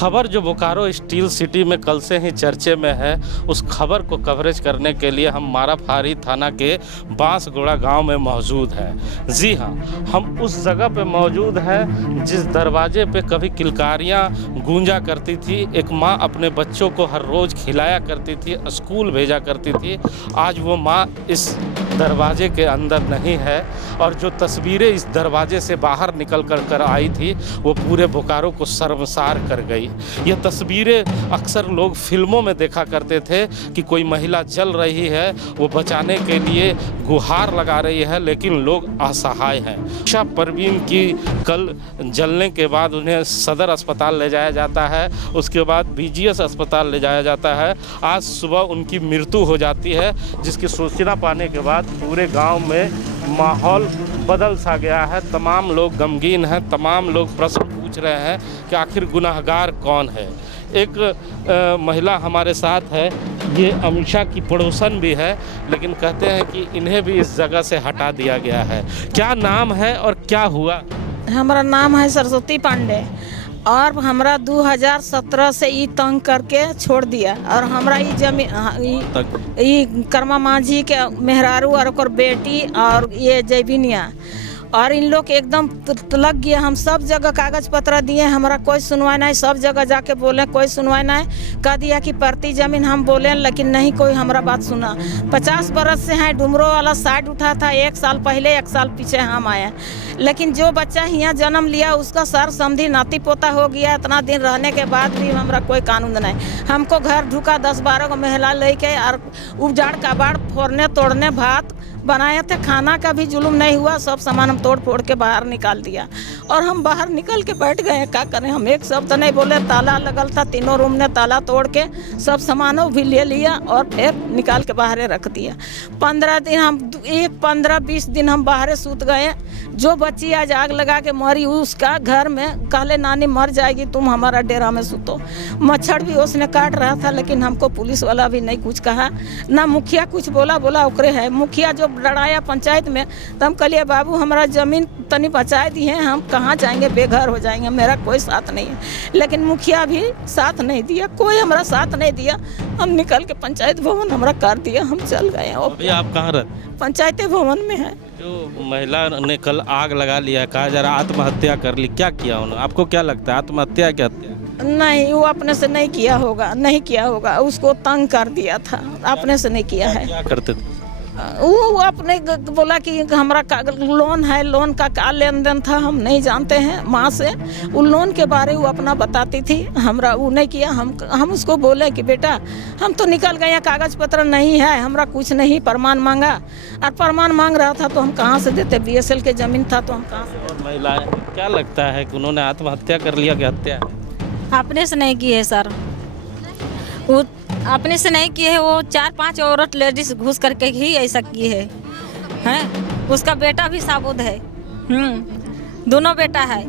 खबर जो Bokaro steel city में कल से ही चर्चे में है, उस खबर को कवरेज करने के लिए हम माराफारी थाना के बांसगुड़ा गांव में मौजूद हैं। जी हाँ, हम उस जगह पे मौजूद हैं जिस दरवाजे पे कभी किलकारियाँ गूंजा करती थी। एक माँ अपने बच्चों को हर रोज़ खिलाया करती थी, स्कूल भेजा करती थी। आज वो माँ इस दरवाजे के अंदर नहीं है और जो तस्वीरें इस दरवाजे से बाहर निकल कर आई थी वो पूरे बोकारो को शर्मसार कर गई। ये तस्वीरें अक्सर लोग फिल्मों में देखा करते थे कि कोई महिला जल रही है, वो बचाने के लिए गुहार लगा रही है, लेकिन लोग असहाय हैं। आशा परवीन की कल जलने के बाद उन्हें सदर अस्पताल ले जाया जाता है, उसके बाद बीजीएस अस्पताल ले जाया जाता है। आज सुबह उनकी मृत्यु हो जाती है, जिसकी सूचना पाने के बाद पूरे गांव में माहौल बदल सा गया है। तमाम लोग गमगीन हैं, तमाम लोग प्रश्न पूछ रहे हैं कि आखिर गुनहगार कौन है। एक महिला हमारे साथ है, ये अमीषा की पड़ोसन भी है, लेकिन कहते हैं कि इन्हें भी इस जगह से हटा दिया गया है। क्या नाम है और क्या हुआ? हमारा नाम है सरस्वती पांडे और हमरा 2017 से ई तंग करके छोड़ दिया और हमरा ई जमीन ई कर्मा माझी के मेहरारू और ओकर बेटी और ये जैबिनिया और इन लोग एकदम लग गया। हम सब जगह कागज पत्र दिए, हमारा कोई सुनवाई नहीं। सब जगह जाके बोले, कोई सुनवाई नहीं। कह दिया कि प्रति जमीन हम बोले, लेकिन नहीं कोई हमारा बात सुना। 50 बरस से हैं, डुमरो वाला साइड उठा था, 1 साल पहले 1 साल पीछे हम आए, लेकिन जो बच्चा यहाँ जन्म लिया उसका सर समधी नाती पोता हो गया। इतना दिन रहने के बाद भी हमारा कोई कानून नहीं। हमको घर ढुका 10-12 को महिला लेके और उजाड़ कबाड़ फोड़ने तोड़ने भात बनाए थे। खाना का भी जुलूम नहीं हुआ, सब सामान हम तोड़ फोड़ के बाहर निकाल दिया और हम बाहर निकल के बैठ गए। क्या करें, हम एक शब्द नहीं बोले। ताला लगल था, तीनों रूम ने ताला तोड़ के सब सामानों भी ले लिया और फिर निकाल के बाहर रख दिया। 15 दिन हम 15-20 दिन हम बाहर सूत गए। जो बच्ची आज आग लगा के मरी उसका घर में कहले नानी मर जाएगी, तुम हमारा डेरा में सूतो। मच्छर भी उसने काट रहा था, लेकिन हमको पुलिस वाला भी नहीं कुछ कहा, ना मुखिया कुछ बोला ओकरे है। मुखिया जो लड़ाया पंचायत में, तो हम कहलिए बाबू हमारा ज़मीन तनी बचा दिए, हम कहाँ जाएंगे, बेघर हो जाएंगे, मेरा कोई साथ नहीं है। लेकिन मुखिया भी साथ नहीं दिया, कोई हमारा साथ नहीं दिया। हम निकल के पंचायत भवन हमारा कर दिया, हम चल गए। अभी आप कहाँ रहते? पंचायत भवन में है। जो महिला ने कल आग लगा लिया, कहा जरा आत्महत्या कर ली, क्या किया उन्होंने? आपको क्या लगता है, आत्महत्या क्या हत्या? नहीं, वो अपने से नहीं किया होगा, उसको तंग कर दिया था, अपने से नहीं किया है। क्या करते थे वो अपने बोला कि हमारा लोन है, लोन का लेन देन था, हम नहीं जानते हैं। माँ से उन लोन के बारे वो अपना बताती थी, हमरा वो नहीं किया। हम उसको बोले कि बेटा हम तो निकल गए, कागज पत्र नहीं है, हमरा कुछ नहीं, प्रमाण मांगा और प्रमाण मांग रहा था तो हम कहाँ से देते? BSL के ज़मीन था तो हम कहाँ से? और महिलाएं, क्या लगता है कि उन्होंने आत्महत्या कर लिया कि हत्या? अपने से नहीं की है सर, वो अपने से नहीं की है, वो 4-5 औरत लेडीज घुस करके ही ऐसा की है। हैं, उसका बेटा भी साबुत है, दोनों बेटा है।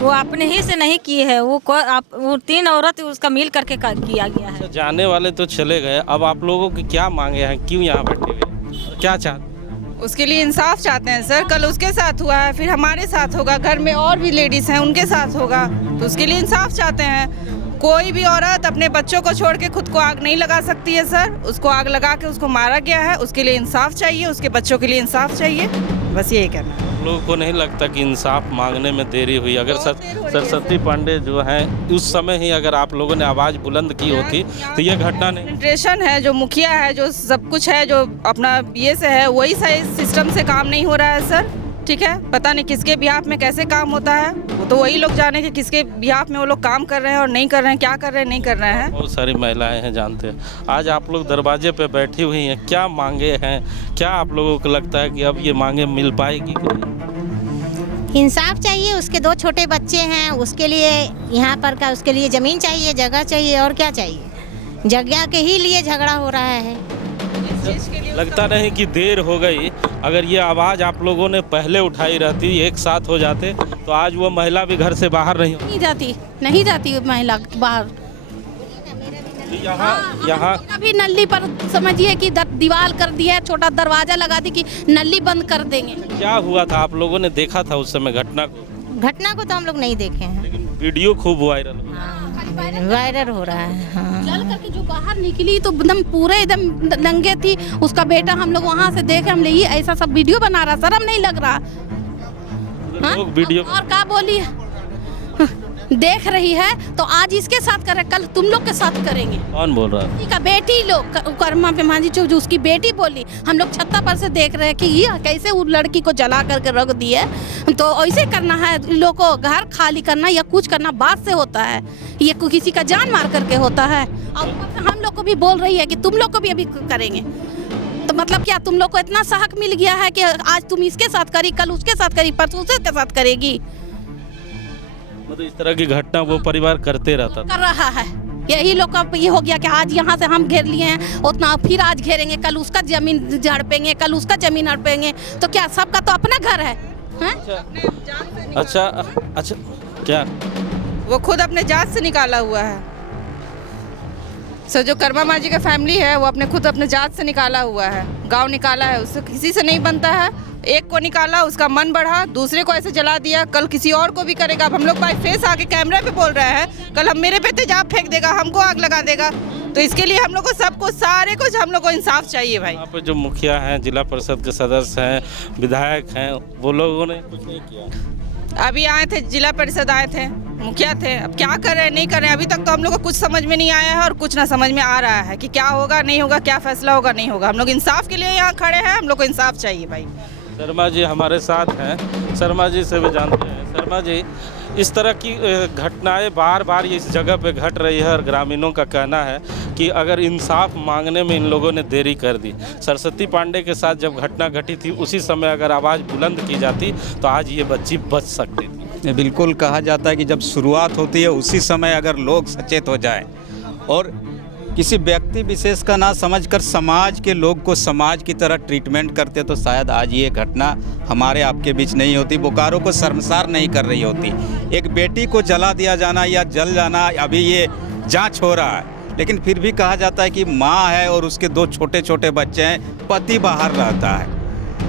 वो अपने ही से नहीं की है, वो 3 औरत उसका मिल करके किया गया है। जाने वाले तो चले गए, अब आप लोगों की क्या मांगे हैं, क्यों यहाँ बैठे हुए, क्या चाहते? उसके लिए इंसाफ चाहते हैं सर। कल उसके साथ हुआ है, फिर हमारे साथ होगा, घर में और भी लेडीज हैं उनके साथ होगा, तो उसके लिए इंसाफ चाहते हैं। कोई भी औरत अपने बच्चों को छोड़ के खुद को आग नहीं लगा सकती है सर। उसको आग लगा के उसको मारा गया है, उसके लिए इंसाफ चाहिए, उसके बच्चों के लिए इंसाफ चाहिए, बस यही करना है। लोगों को नहीं लगता कि इंसाफ मांगने में देरी हुई? अगर सरस्वती पांडे जो हैं उस समय ही अगर आप लोगों ने आवाज़ बुलंद की होती तो ये घटना नहीं। एडमिनिस्ट्रेशन है, जो मुखिया है, जो सब कुछ है, जो अपना ये से है, वही सही सिस्टम से काम नहीं हो रहा है सर। ठीक है, पता नहीं किसके बिहाफ में कैसे काम होता है, वो तो वही लोग जाने कि किसके बिहाफ में वो लोग काम कर रहे हैं और नहीं कर रहे हैं, क्या कर रहे हैं, नहीं कर रहे हैं। बहुत सारी महिलाएं हैं, जानते हैं। आज आप लोग दरवाजे पे बैठी हुई हैं, क्या मांगे हैं? क्या आप लोगों को लगता है कि अब ये मांगे मिल पाएगी? इंसाफ चाहिए, उसके 2 छोटे बच्चे हैं, उसके लिए यहाँ पर का उसके लिए ज़मीन चाहिए, जगह चाहिए, और क्या चाहिए? जगह के ही लिए झगड़ा हो रहा है। लगता नहीं कि देर हो गई? अगर ये आवाज़ आप लोगों ने पहले उठाई रहती, एक साथ हो जाते, तो आज वो महिला भी घर से बाहर नहीं जाती महिला बाहर। यहाँ अभी नली पर समझिए कि दीवार कर दिया, छोटा दरवाजा लगा दी कि नली बंद कर देंगे। क्या हुआ था, आप लोगों ने देखा था उस समय घटना को? घटना को तो हम लोग नहीं देखे हैं, लेकिन वीडियो खूब वायरल। वायरल हो रहा है। हाँ जल करके जो बाहर निकली तो एकदम पूरे एकदम नंगे थी। उसका बेटा हम लोग वहाँ से देखे, हम ले ये ऐसा सब वीडियो बना रहा, शर्म नहीं लग रहा। हाँ? लोग वीडियो और क्या बोली देख रही है तो आज इसके साथ करे, कल तुम लोग के साथ करेंगे। कौन बोल रहा है? किसी का बेटी लोग कर्मा पे मांझी जो उसकी बेटी बोली, हम लोग छत्ता पर से देख रहे हैं कि ये कैसे उस लड़की को जला करके रख दिए। तो ऐसे करना है लोग को, घर खाली करना या कुछ करना बात से होता है, ये किसी का जान मार करके होता है। और हम लोग को भी बोल रही है कि तुम लोग को भी अभी करेंगे। तो मतलब क्या तुम लोग को इतना साहस मिल गया है कि आज तुम इसके साथ करी, कल उसके साथ करी, परसों उसके साथ करेगी। मतलब इस तरह की घटना वो परिवार करते रहता था। कर रहा है यही लोग का ये हो गया कि आज यहाँ से हम घेर लिए हैं उतना, फिर आज घेरेंगे, कल उसका जमीन हड़पेंगे, कल उसका जमीन हड़पेंगे। तो क्या सबका तो अपना घर है, हैं? अच्छा क्या वो खुद अपने जात से निकाला हुआ है। सो जो कर्मा मांझी का फैमिली है वो खुद अपने जात से निकाला हुआ है, गांव निकाला है, उससे किसी से नहीं बनता है। एक को निकाला, उसका मन बढ़ा, दूसरे को ऐसे जला दिया, कल किसी और को भी करेगा। अब हम लोग बाई फेस आके कैमरे पे बोल रहे हैं, कल हम मेरे पे तेजाब फेंक देगा, हमको आग लगा देगा। तो इसके लिए हम लोग को सबको सारे कुछ हम लोग को इंसाफ चाहिए भाई। यहाँ पे जो मुखिया हैं, जिला परिषद के सदस्य हैं, विधायक हैं, वो लोगों ने कुछ नहीं किया। अभी आए थे, जिला परिषद आए थे, मुखिया थे, अब क्या कर रहे हैं नहीं कर रहे हैं अभी तक तो हम लोग को कुछ समझ में नहीं आया है और कुछ ना समझ में आ रहा है कि क्या होगा नहीं होगा, क्या फैसला होगा नहीं होगा। हम लोग इंसाफ के लिए यहाँ खड़े हैं, हम लोग को इंसाफ चाहिए भाई। शर्मा जी हमारे साथ हैं, शर्मा जी से भी जानते हैं। शर्मा जी, इस तरह की घटनाएं बार बार इस जगह पे घट रही है और ग्रामीणों का कहना है कि अगर इंसाफ मांगने में इन लोगों ने देरी कर दी। सरस्वती पांडे के साथ जब घटना घटी थी उसी समय अगर आवाज़ बुलंद की जाती तो आज ये बच्ची बच सकती थी। बिल्कुल कहा जाता है कि जब शुरुआत होती है उसी समय अगर लोग सचेत हो जाएं और किसी व्यक्ति विशेष का ना समझकर समाज के लोग को समाज की तरह ट्रीटमेंट करते तो शायद आज ये घटना हमारे आपके बीच नहीं होती, बोकारो को शर्मसार नहीं कर रही होती। एक बेटी को जला दिया जाना या जल जाना अभी ये जांच हो रहा है, लेकिन फिर भी कहा जाता है कि माँ है और उसके 2 छोटे छोटे बच्चे हैं, पति बाहर रहता है।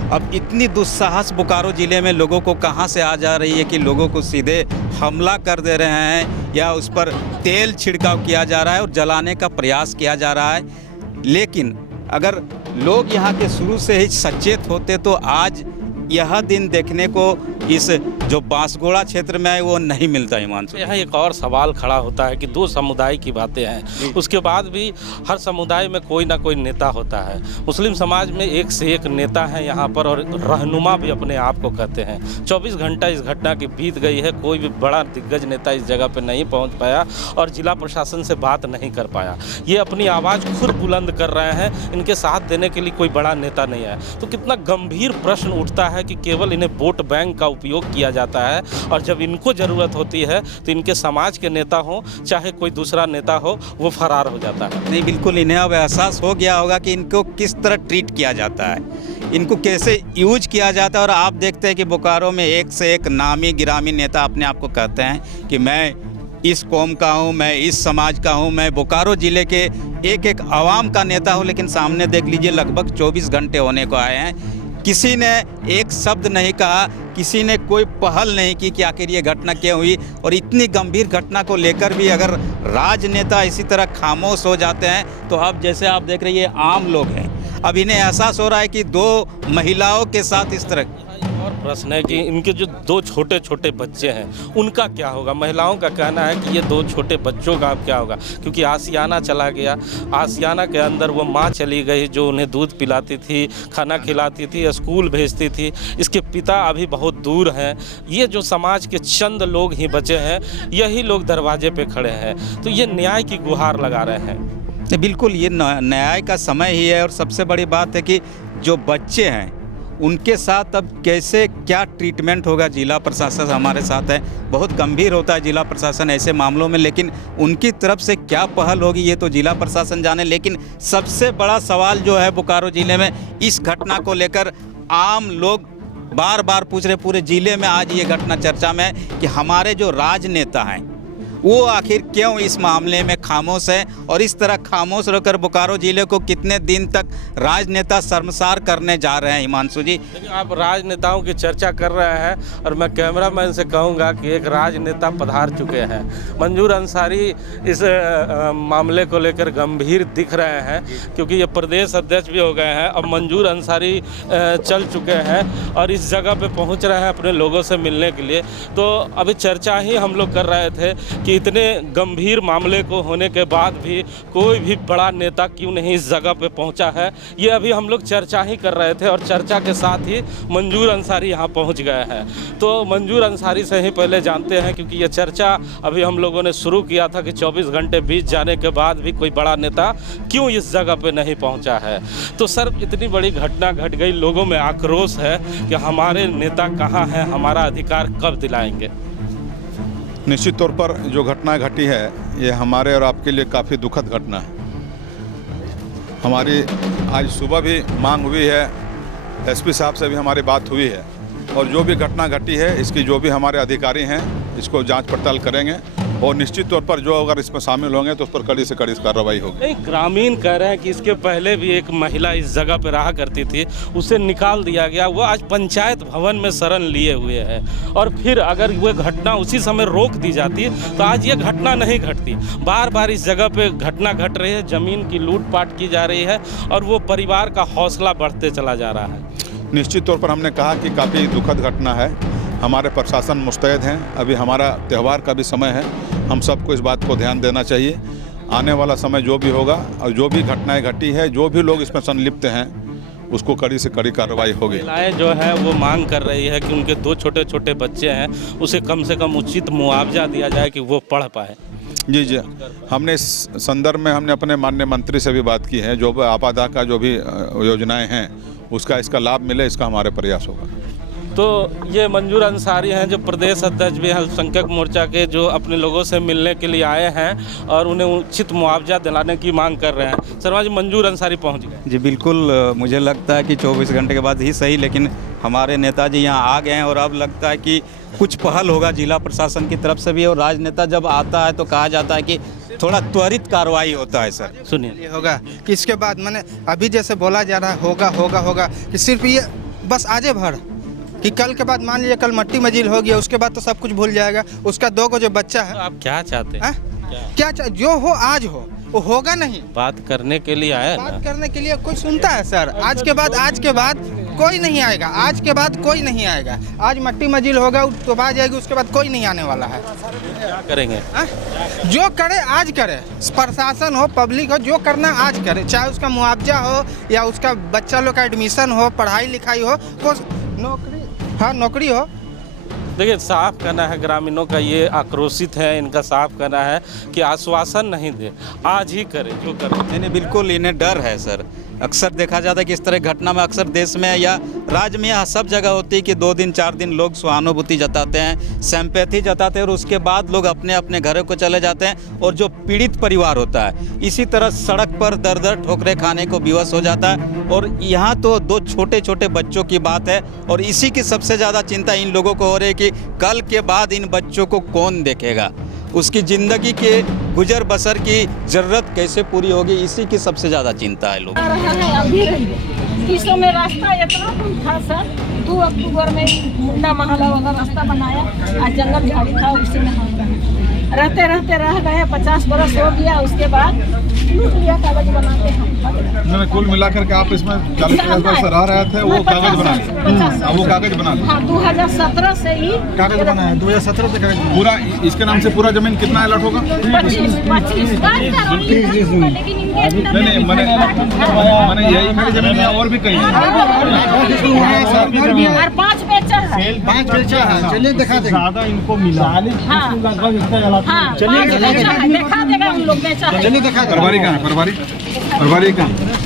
अब इतनी दुस्साहस बोकारो ज़िले में लोगों को कहाँ से आ जा रही है कि लोगों को सीधे हमला कर दे रहे हैं या उस पर तेल छिड़काव किया जा रहा है और जलाने का प्रयास किया जा रहा है। लेकिन अगर लोग यहाँ के शुरू से ही सचेत होते तो आज यह दिन देखने को इस जो बांसगोड़ा क्षेत्र में है वो नहीं मिलता। हिमांशु, यहाँ एक और सवाल खड़ा होता है कि 2 समुदाय की बातें हैं, उसके बाद भी हर समुदाय में कोई ना कोई नेता होता है। मुस्लिम समाज में एक से एक नेता है यहाँ पर और रहनुमा भी अपने आप को कहते हैं। 24 घंटा इस घटना की बीत गई है, कोई भी बड़ा दिग्गज नेता इस जगह पर नहीं पहुँच पाया और जिला प्रशासन से बात नहीं कर पाया। ये अपनी आवाज़ खुद बुलंद कर रहे हैं, इनके साथ देने के लिए कोई बड़ा नेता नहीं है। तो कितना गंभीर प्रश्न उठता है कि केवल इन्हें वोट बैंक का उपयोग किया जाता है और जब इनको ज़रूरत होती है तो इनके समाज के नेता हो चाहे कोई दूसरा नेता हो वो फरार हो जाता है। नहीं, बिल्कुल इन्हें अब एहसास हो गया होगा कि इनको किस तरह ट्रीट किया जाता है, इनको कैसे यूज किया जाता है। और आप देखते हैं कि बोकारो में एक से एक नामी गिरामी नेता अपने आप को कहते हैं कि मैं इस कौम का हूँ, मैं इस समाज का हूँ, मैं बोकारो ज़िले के एक आवाम का नेता हूँ। लेकिन सामने देख लीजिए लगभग 24 घंटे होने को आए हैं, किसी ने एक शब्द नहीं कहा, किसी ने कोई पहल नहीं की कि आखिर ये घटना क्यों हुई। और इतनी गंभीर घटना को लेकर भी अगर राजनेता इसी तरह खामोश हो जाते हैं तो अब जैसे आप देख रहे हैं ये आम लोग हैं, अब इन्हें एहसास हो रहा है कि 2 महिलाओं के साथ इस तरह। और प्रश्न है कि इनके जो 2 छोटे छोटे बच्चे हैं उनका क्या होगा। महिलाओं का कहना है कि ये 2 छोटे बच्चों का अब क्या होगा, क्योंकि आशियाना चला गया, आशियाना के अंदर वो माँ चली गई जो उन्हें दूध पिलाती थी, खाना खिलाती थी, स्कूल भेजती थी। इसके पिता अभी बहुत दूर हैं। ये जो समाज के चंद लोग ही बचे हैं, यही लोग दरवाजे पे खड़े हैं, तो ये न्याय की गुहार लगा रहे हैं। बिल्कुल ये न्याय का समय ही है। और सबसे बड़ी बात है कि जो बच्चे हैं उनके साथ अब कैसे क्या ट्रीटमेंट होगा। जिला प्रशासन हमारे साथ है, बहुत गंभीर होता है जिला प्रशासन ऐसे मामलों में, लेकिन उनकी तरफ से क्या पहल होगी ये तो जिला प्रशासन जाने। लेकिन सबसे बड़ा सवाल जो है बोकारो ज़िले में इस घटना को लेकर आम लोग बार बार पूछ रहे, पूरे ज़िले में आज ये घटना चर्चा में है कि हमारे जो राजनेता हैं वो आखिर क्यों इस मामले में खामोश है और इस तरह खामोश रहकर बोकारो जिले को कितने दिन तक राजनेता शर्मसार करने जा रहे हैं? हिमांशु जी, देखिए, आप राजनेताओं की चर्चा कर रहे हैं और मैं कैमरामैन से कहूंगा कि एक राजनेता पधार चुके हैं। मंजूर अंसारी इस मामले को लेकर गंभीर दिख रहे हैं क्योंकि ये प्रदेश अध्यक्ष भी हो गए हैं। अब मंजूर अंसारी चल चुके हैं और इस जगह पे पहुंच रहे हैं अपने लोगों से मिलने के लिए। तो अभी चर्चा ही हम लोग कर रहे थे कि इतने गंभीर मामले को होने के बाद भी कोई भी बड़ा नेता क्यों नहीं इस जगह पे पहुंचा है, ये अभी हम लोग चर्चा ही कर रहे थे और चर्चा के साथ ही मंजूर अंसारी यहाँ पहुँच गए हैं। तो मंजूर अंसारी से ही पहले जानते हैं क्योंकि ये चर्चा अभी हम लोगों ने शुरू किया था कि 24 घंटे बीत जाने के बाद भी कोई बड़ा नेता क्यों इस जगह पे नहीं पहुंचा है। तो सर, इतनी बड़ी घटना घट गई, लोगों में आक्रोश है कि हमारे नेता कहाँ हैं, हमारा अधिकार कब दिलाएंगे? निश्चित तौर पर जो घटना घटी है ये हमारे और आपके लिए काफ़ी दुखद घटना है। हमारी आज सुबह भी मांग हुई है, एसपी साहब से भी हमारी बात हुई है और जो भी घटना घटी है इसकी जो भी हमारे अधिकारी हैं इसको जांच पड़ताल करेंगे और निश्चित तौर पर जो अगर इसमें शामिल होंगे तो उस पर कड़ी से कड़ी कार्रवाई होगी। नहीं, ग्रामीण कह रहे हैं कि इसके पहले भी एक महिला इस जगह पे रहा करती थी, उसे निकाल दिया गया, वो आज पंचायत भवन में शरण लिए हुए है और फिर अगर वो घटना उसी समय रोक दी जाती तो आज ये घटना नहीं घटती। बार बार इस जगह पे घटना घट रही है, ज़मीन की लूटपाट की जा रही है और वो परिवार का हौसला बढ़ते चला जा रहा है। निश्चित तौर पर हमने कहा कि काफ़ी दुखद घटना है, हमारे प्रशासन मुस्तैद हैं, अभी हमारा त्यौहार का भी समय है, हम सबको इस बात को ध्यान देना चाहिए। आने वाला समय जो भी होगा और जो भी घटनाएं घटी है, जो भी लोग इसमें संलिप्त हैं उसको कड़ी से कड़ी कार्रवाई होगी। महिलाएं जो है वो मांग कर रही है कि उनके 2 छोटे छोटे बच्चे हैं, उसे कम से कम उचित मुआवजा दिया जाए कि वो पढ़ पाए। जी जी, हमने इस संदर्भ में हमने अपने माननीय मंत्री से भी बात की है, जो आपदा का जो भी योजनाएं हैं उसका इसका लाभ मिले, इसका हमारे प्रयास होगा। तो ये मंजूर अंसारी हैं जो प्रदेश अध्यक्ष भी हैं अल्पसंख्यक मोर्चा के, जो अपने लोगों से मिलने के लिए आए हैं और उन्हें उचित मुआवजा दिलाने की मांग कर रहे हैं। शर्मा जी, मंजूर अंसारी पहुंच गए? जी बिल्कुल, मुझे लगता है कि 24 घंटे के बाद ही सही, लेकिन हमारे नेताजी यहाँ आ गए हैं और अब लगता है कि कुछ पहल होगा जिला प्रशासन की तरफ से भी। और राजनेता जब आता है तो कहा जाता है कि थोड़ा त्वरित कार्रवाई होता है। सर सुनिए, होगा कि इसके बाद मैंने अभी जैसे बोला जा रहा है होगा कि सिर्फ ये बस आजे भर कि कल के बाद मान लीजिए कल मट्टी मजील हो गया, उसके बाद तो सब कुछ भूल जाएगा। उसका 2 को जो बच्चा है, तो आप क्या चाहते हैं? क्या जो हो आज हो, वो होगा नहीं। बात करने के लिए आया बात ना? करने के लिए कोई सुनता है सर? आज के बाद कोई नहीं आएगा, आज के बाद कोई नहीं आएगा। आज मट्टी मजील होगा तो आ जाएगी, उसके बाद कोई नहीं आने वाला है। क्या करेंगे? जो करे आज करे, प्रशासन हो पब्लिक हो, जो करना आज करे, चाहे उसका मुआवजा हो या उसका बच्चा लोग का एडमिशन हो, पढ़ाई लिखाई हो, वो नौकरी हो। देखिए, साफ कहना है ग्रामीणों का, ये आक्रोशित है, इनका साफ कहना है कि आश्वासन नहीं दे, आज ही करे जो करे। नहीं, बिल्कुल इन्हें डर है सर। अक्सर देखा जाता है कि इस तरह घटना में अक्सर देश में या राज्य में या सब जगह होती है कि 2 दिन 4 दिन लोग सहानुभूति जताते हैं, सिंपैथी जताते हैं और उसके बाद लोग अपने अपने घरों को चले जाते हैं। और जो पीड़ित परिवार होता है इसी तरह सड़क पर दर ठोकरें खाने को विवश हो जाता है। और यहाँ तो 2 छोटे छोटे बच्चों की बात है और इसी की सबसे ज़्यादा चिंता इन लोगों को हो रही है कि कल के बाद इन बच्चों को कौन देखेगा, उसकी ज़िंदगी के गुजर बसर की ज़रूरत कैसे पूरी होगी, इसी की सबसे ज़्यादा चिंता है लोगों को। इस समय रास्ता इतना था सर, 2 अक्टूबर में मुंडा महला वाला रास्ता बनाया, आज जंगल झाड़ी था, उसी में हम रहते रह गए। 50 बरस हो गया, उसके बाद लूट लिया, कागज बनाते हम। मैंने कुल मिलाकर के आप इसमें 40 वर्ष रह रहे थे, वो कागज बना लिया, वो कागज बना लिया। हाँ, 2017 से ही कागज बनाया, 2017 से कागज पूरा। इसके नाम से पूरा जमीन कितना अलर्ट होगा? 25 नहीं, मैंने यही मेरी जमीन है और भी कहीं है। और 5 बेचा है। 5 बेचा है, चलिए दिखा देंगे। ज़्यादा इनको मिला। हाँ, चलिए दिखा देगा, हम लोग बेचा है। चलिए दिखा। परवारी कहाँ है? परवारी कहाँ?